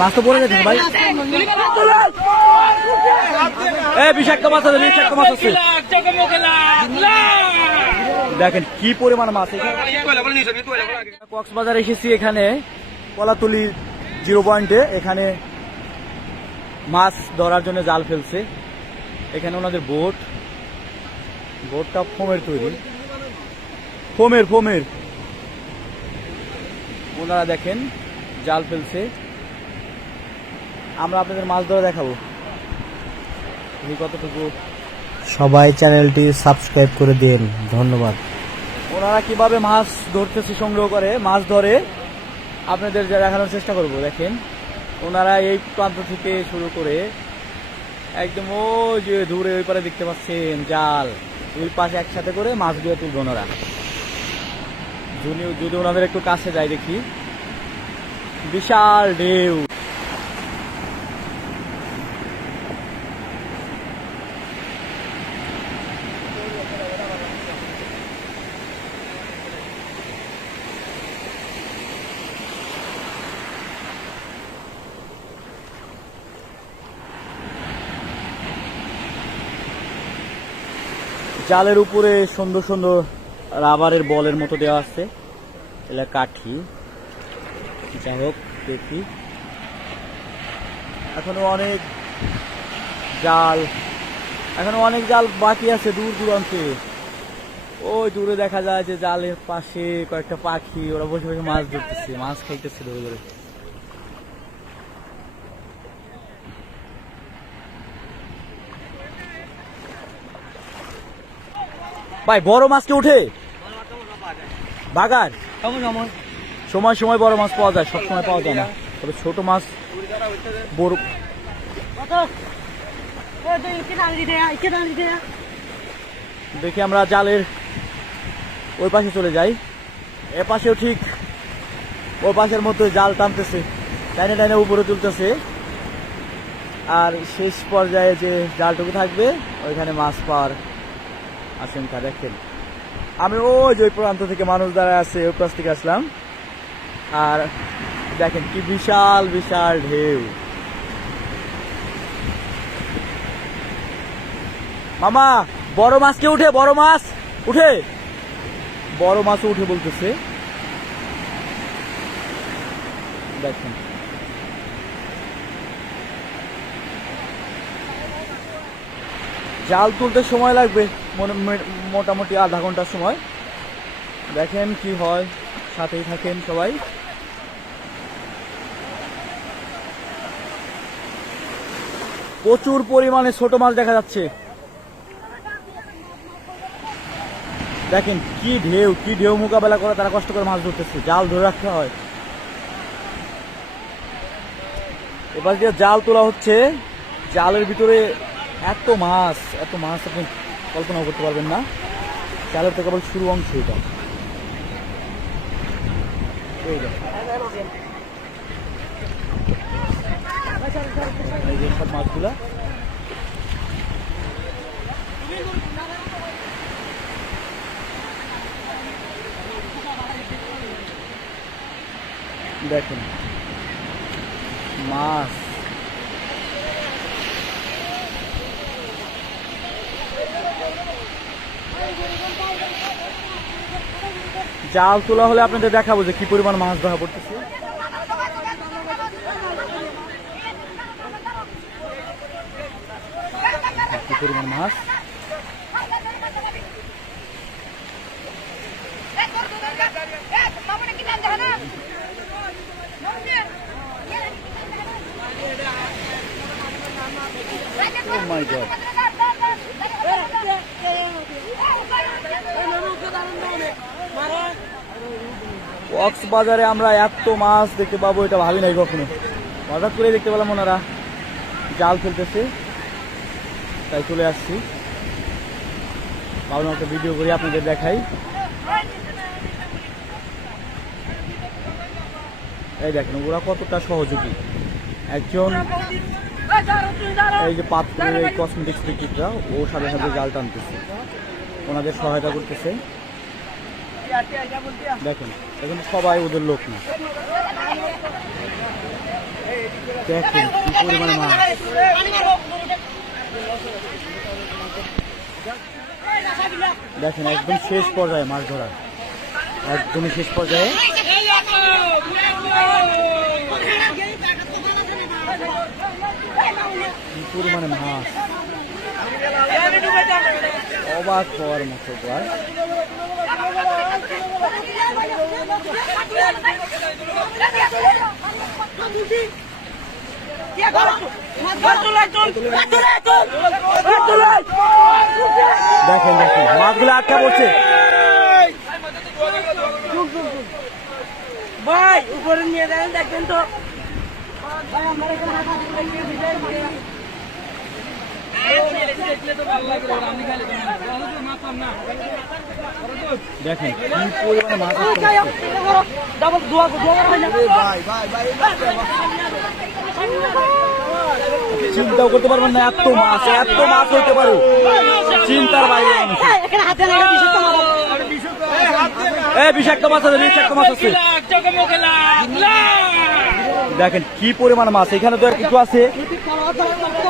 মাছ তো পড়ে গেছে ভাই। বিষাক্ত মাছ আছে, বিষাক্ত মাছ আছে। দেখেন কি পরিমাণ মাছ। কক্সবাজার এসেছি, এখানে কলাতলি 0 পয়েন্টে। এখানে মাছ ধরার জন্য জাল ফেলছে। এখানে ওনাদের বোটটা ফোমের তৈরি, ফোমের। ওনারা দেখেন জাল ফেলছে। আমরা আপনাদের মাছ ধরে দেখাবো কতটুকু। সবাই চ্যানেলটি সাবস্ক্রাইব করে দিন, ধন্যবাদ। ওনারা কিভাবে মাছ ধরতেছে, সংগ্রহ করে মাছ ধরে আপনাদের দেখানোর চেষ্টা করব। দেখেন ওনারা এই প্রান্ত থেকে শুরু করে একদম ওই যে দূরে ওই পারে দেখতে পাচ্ছেন জাল, দুই পাশে একসাথে করে মাছগুলো তুলবে ওনারা। যদি ওনাদের একটু কাছে যায় দেখি, বিশাল ঢেউ। জালের উপরে সুন্দর সুন্দর রাবারের বলের মতো দেওয়া আছে, এলা কাঠি। যাই হোক দেখি, এখনো অনেক জাল বাকি আছে দূর দূরান্তে। ওই দূরে দেখা যায় যে জালের পাশে কয়েকটা পাখি, ওরা বসে বসে মাছ ধরতেছে, মাছ খাইতেছে ধরে ধরে। ভাই বড় মাছ কি উঠে? বাগার সময় সময় বড় মাছ পাওয়া যায়, সব সময় পাওয়া যায় না। তবে ছোট মাছ বড়। দেখি আমরা জালের ওই পাশে চলে যাই। এ পাশেও ঠিক ওই পাশের মতো জাল টানতেছে, টাইনে টাইনে উপরে তুলতেছে। আর শেষ পর্যায়ে যে জালটুকু থাকবে ওইখানে মাছ পাওয়ার আশঙ্কা। দেখেন আমি ওই যে প্রান্ত থেকে মানুষ দাঁড়ায় আছে, ওই পাশ থেকে আসলাম। আর দেখেন কি বিশাল বিশাল ঢেউ। মামা বড় মাছ কে উঠে? বড় মাছ উঠে বলতেছে। দেখেন জাল তুলতে সময় লাগবে মোটামুটি আধা ঘন্টার সময়। দেখেন কি হয়, সাথেই থাকেন সবাই। প্রচুর পরিমাণে ছোট মাছ দেখা যাচ্ছে। দেখেন কি ঢেউ মোকাবেলা করে তারা কষ্ট করে মাছ ধরতেছে। জাল ধরে রাখতে হয়। এবার যে জাল তোলা হচ্ছে, জালের ভিতরে এত মাছ আপনি কল্পনা করতে পারবেন না। জালের তো কেবল শুরু অংশ এটা। এই যে সব মাছগুলা দেখেন মাছ। জাল তোলা হলে আপনাদের দেখাবো যে কি পরিমাণ মাছ ধরা পড়তেছে। কি পরিমাণ মাছ। Oh my God. কক্সবাজারে আমরা এত মাছ দেখতে পাবো এটা ভাবি নাই কখনো। হঠাৎ করে দেখতে পেলাম ওনারা জাল ফেলতেছে, তাই চলে আসছি। ভাবলাম একটা ভিডিও করি আপনাদের দেখাই। এই দেখেন ওরা কতটা সহযোগী। একজন এই যে পাত্রের কসমেটিক্স বিক্রেতা, ও সাথে সাথে জাল টানতেছে, ওনাদের সহায়তা করতেছে। দেখেন এখন সবাই ওদের লোক না। দেখেন কি পরিমাণে মাছ। দেখেন একদম শেষ পর্যায়ে মাছ ধরা, একদমই শেষ পর্যায়ে। কি পরিমাণে মাছ, অবাক হওয়ার মতো প্রায়। দেখেন দেখেন মাছগুলো আটকা পড়ছে। ভাই উপরে নিয়ে যাবেন, দেখবেন তো দেখেন কি পরিমাণে মাছ আটকা পড়ছে। চিন্তাও করতে পারবেন না, এত মাছ, এত মাছ হইতে পারে চিন্তার বাইরে। বিষাক্ত মাছ আছে, বিষাক্ত মাছ আছে। দেখেন কি পরিমাণ মাছ, এখানে তো আর কিছু আছে,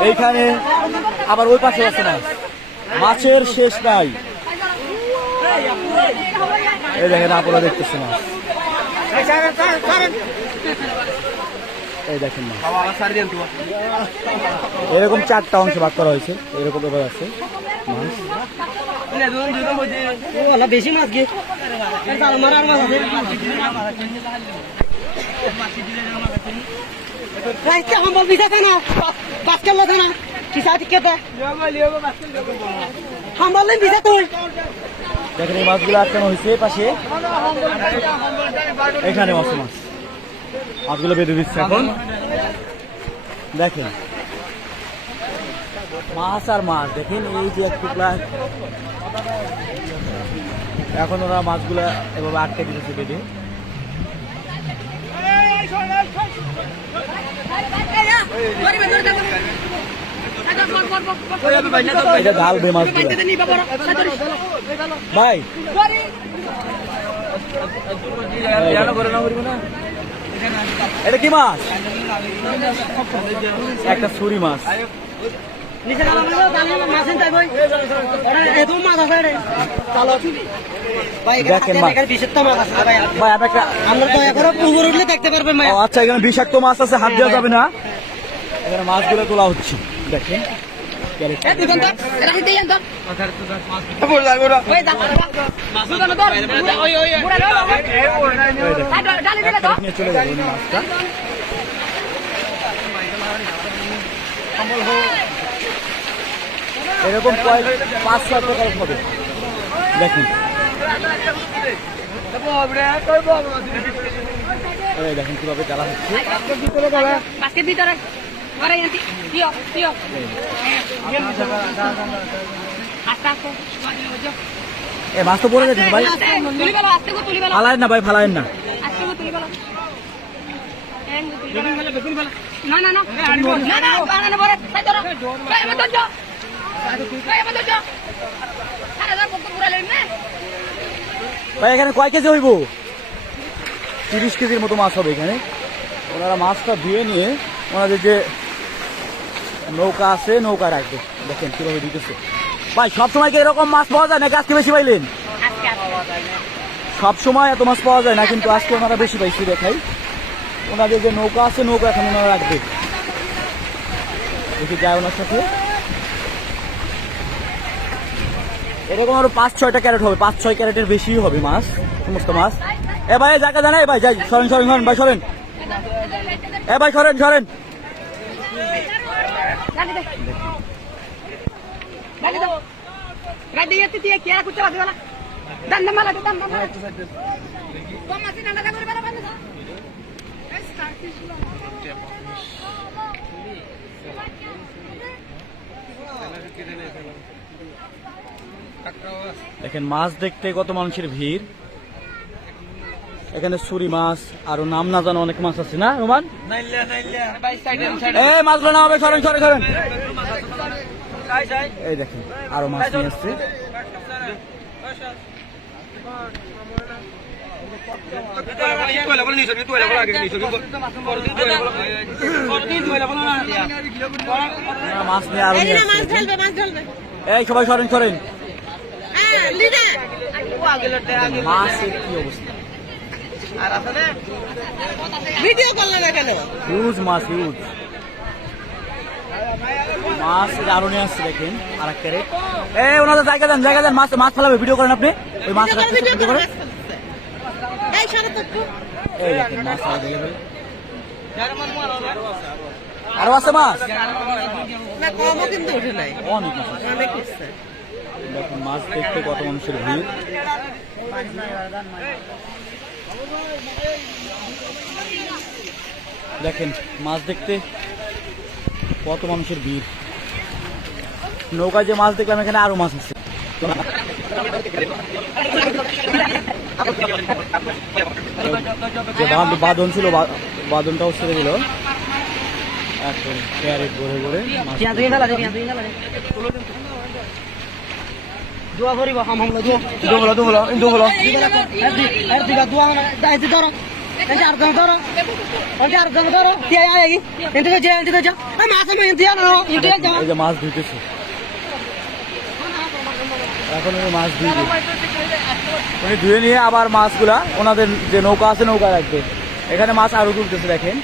এইখানে আবার ওই পাশে আছে না, মাছের শেষ নাই। এই দেখেন আপনারা দেখতেছেন মাছ, এই দেখেন না, এরকম 4টা অংশ ভাগ করা হয়েছে, এরকম এবার আছে মাছ। বেশি মাছ গিয়ে মারার মাছ আছে। হাম্বল বিছা থানা, বাসকেল্লা থানা, কিসা টিকেটা হাম্বল বিছা তুই। দেখেন এই মাছগুলো আটকানো হয়েছে পাশে, এখানে আছে মাছ, মাছগুলো বেঁধে দিচ্ছে এখন। দেখেন মাছ আর মাছ, দেখেন এই যে এক টুকরা, এখন ওরা মাছগুলা এভাবে আটকে দিতেছে বেঁধে। এটা ঢালবে মাছগুলো ভাই, এটা কি মাছ? একটা ছুরি মাছ। দেখতে পারবেন আচ্ছা, এখানে বিষাক্ত মাছ আছে, হাত দেওয়া যাবে না। এখানে মাছগুলো তোলা হচ্ছে, দেখেন চলে যাবে মাছটা। এরকম 5-6 প্রকার হবে, দেখুন দেখেন কিভাবে জ্বালা হচ্ছে। মাছ তো পড়ে গেছে ভাই, ফালায়েন না ভাই, ফালায়েন না। ভাই এখানে কয় কেজি হইব? 30 কেজির মতো মাছ হবে এখানে। ওনারা মাছটা দিয়ে নিয়ে ওনাদের যে নৌকা আছে, নৌকা রাখবে। দেখেন কিভাবে দিতেছে ভাই। সবসময় কি এরকম মাছ পাওয়া যায় নাকি আজকে বেশি পাইলেন? সবসময় এত মাছ পাওয়া যায় না, কিন্তু আজকে ওনারা বেশি পাইছি। দেখাই ওনাদের যে নৌকা আছে, নৌকা এখন ওনারা রাখবে। দেখি যায় ওনার সাথে, এরকম আরো 5-6টা ক্যারেট হবে, 5-6 ক্যারেটের বেশি হবে মাছ, সমস্ত মাছ। এ ভাই জায়গা দেন, ভাই যাই, সরেন সরেন সরেন ভাই, সরেন এ ভাই, সরেন সরেন। দেখেন মাছ দেখতে কত মানুষের ভিড়। এখানে ছুরি মাছ, আরো নাম না জানো অনেক মাছ আছে না রোমান? এই মাছগুলো না হবে, সরেন সরেন সরেন। এই দেখেন আরো মাছ নিয়ে আসছে। মাছ নিয়ে আরো নিয়ে মাছ আসছে। ঢালবে মাছ ঢালবে এই সবাই সরেন সরেন। হ্যাঁ লিডা মাছের কি অবস্থা, ভিডিও করলে না কেন হিউজ মাছ, হিউজ মাছ আরো নিয়ে আসছে। দেখেন আর এক ক্যারেট। এই ওনাদের জায়গা দেন, জায়গা দেন, মাছ মাছ ফেলাবে, ভিডিও করেন আপনি। ওই মাছ ভিডিও করেন। এই সারা তো একটু এই দেখেন মাছ আরো দেখে ফেলে। আরো আছে মাছ, না কমও কিন্তু ওঠে নাই অনেক মাছ আছে। অনেক উঠছে দেখুন মাছ দেখতে কত মানুষের ভিড়। দেখেন মাছ দেখতে কত মানুষের ভিড়। নৌকায় যে মাছ দেখলাম এখানে আরো মাছ আছে। যে বাঁধন ছিল বাঁধনটাও ছেড়ে দিল। এখন ক্যারেট ভরে ভরে মাছ। দোয়া করিব হাম হামলো দোয়া আর দিগা দোয়া দাইতে ধরো এই আর জন ধরো এই আর জন ধরো কে আই এদিকে যা এই মাছ আমি দিয়া না এদিকে যা এই যে মাছ ধুইতেছে, এখন ওই মাছ ধুইবে। উনি ধুয়ে নিয়ে আবার মাছগুলা ওনাদের যে নৌকা আছে নৌকা রাখবে। এখানে মাছ আরো তুলতেছে দেখেন।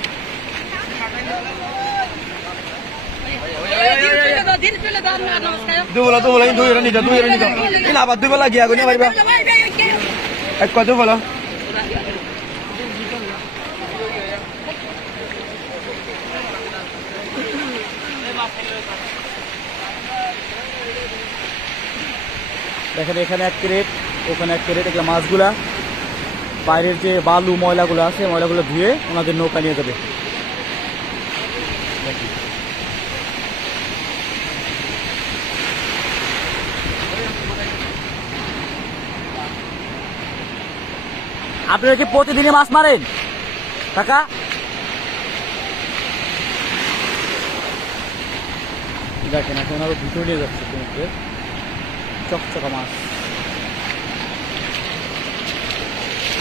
দেখেন এখানে এক ক্রেট, ওখানে এক ক্রেট। এগুলো মাছগুলা বাইরের যে বালু ময়লাগুলো আছে ময়লাগুলো ধুয়ে ওনাদের নৌকা নিয়ে যাবে। দেখেন। আপনারা কি প্রতিদিনই মাছ মারেন কাকা? দেখেন এখন আরো ভিতরে নিয়ে যাচ্ছে সমুদ্রে। চকচকা মাছ,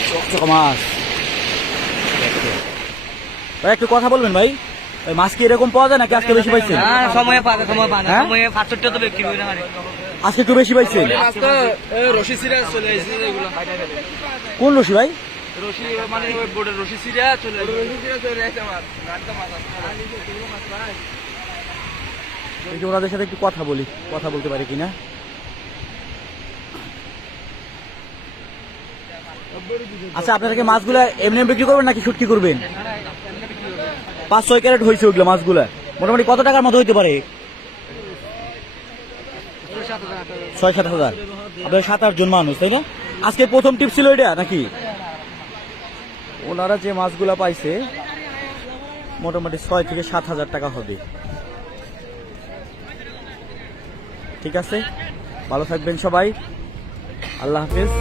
চকচকা মাছ। ভাই একটু কথা বলবেন ভাই, ওই মাছ কি এরকম পাওয়া যায় নাকি আজকে বেশি পাইছেন? সময়ে পাবে সময় পাবে হ্যাঁ? সময়ে 65 তো বিক্রি হই না আরে আজকে একটু বেশি পাইছেন। রশি সিরিয়াস চলে আসছে এগুলো। কোন রশি ভাই? রশি মানে ওই বোর্ডের রশি সিরিয়াস চলে আসছে। রশি সিরিয়াস চলে আসছে আমার গাড়িতে মাছ আছে। এই যে ওনাদের সাথে একটু কথা বলি, কথা বলতে পারি কিনা। আচ্ছা আপনারা কি মাছগুলা এমনি বিক্রি করবেন নাকি শুটকি করবেন? 5-6 ক্যারেট হয়েছে ওগুলো মাছগুলা। মোটামুটি কত টাকার মতো হইতে পারে? 6-7 হাজার। আপনার 7-8 জন মানুষ তাই না? আজকে প্রথম টিপ ছিল এটা নাকি? ওনারা যে মাছগুলা পাইছে মোটামুটি 6 থেকে 7 হাজার টাকা হবে। ঠিক আছে, ভালো থাকবেন সবাই, আল্লাহ হাফেজ।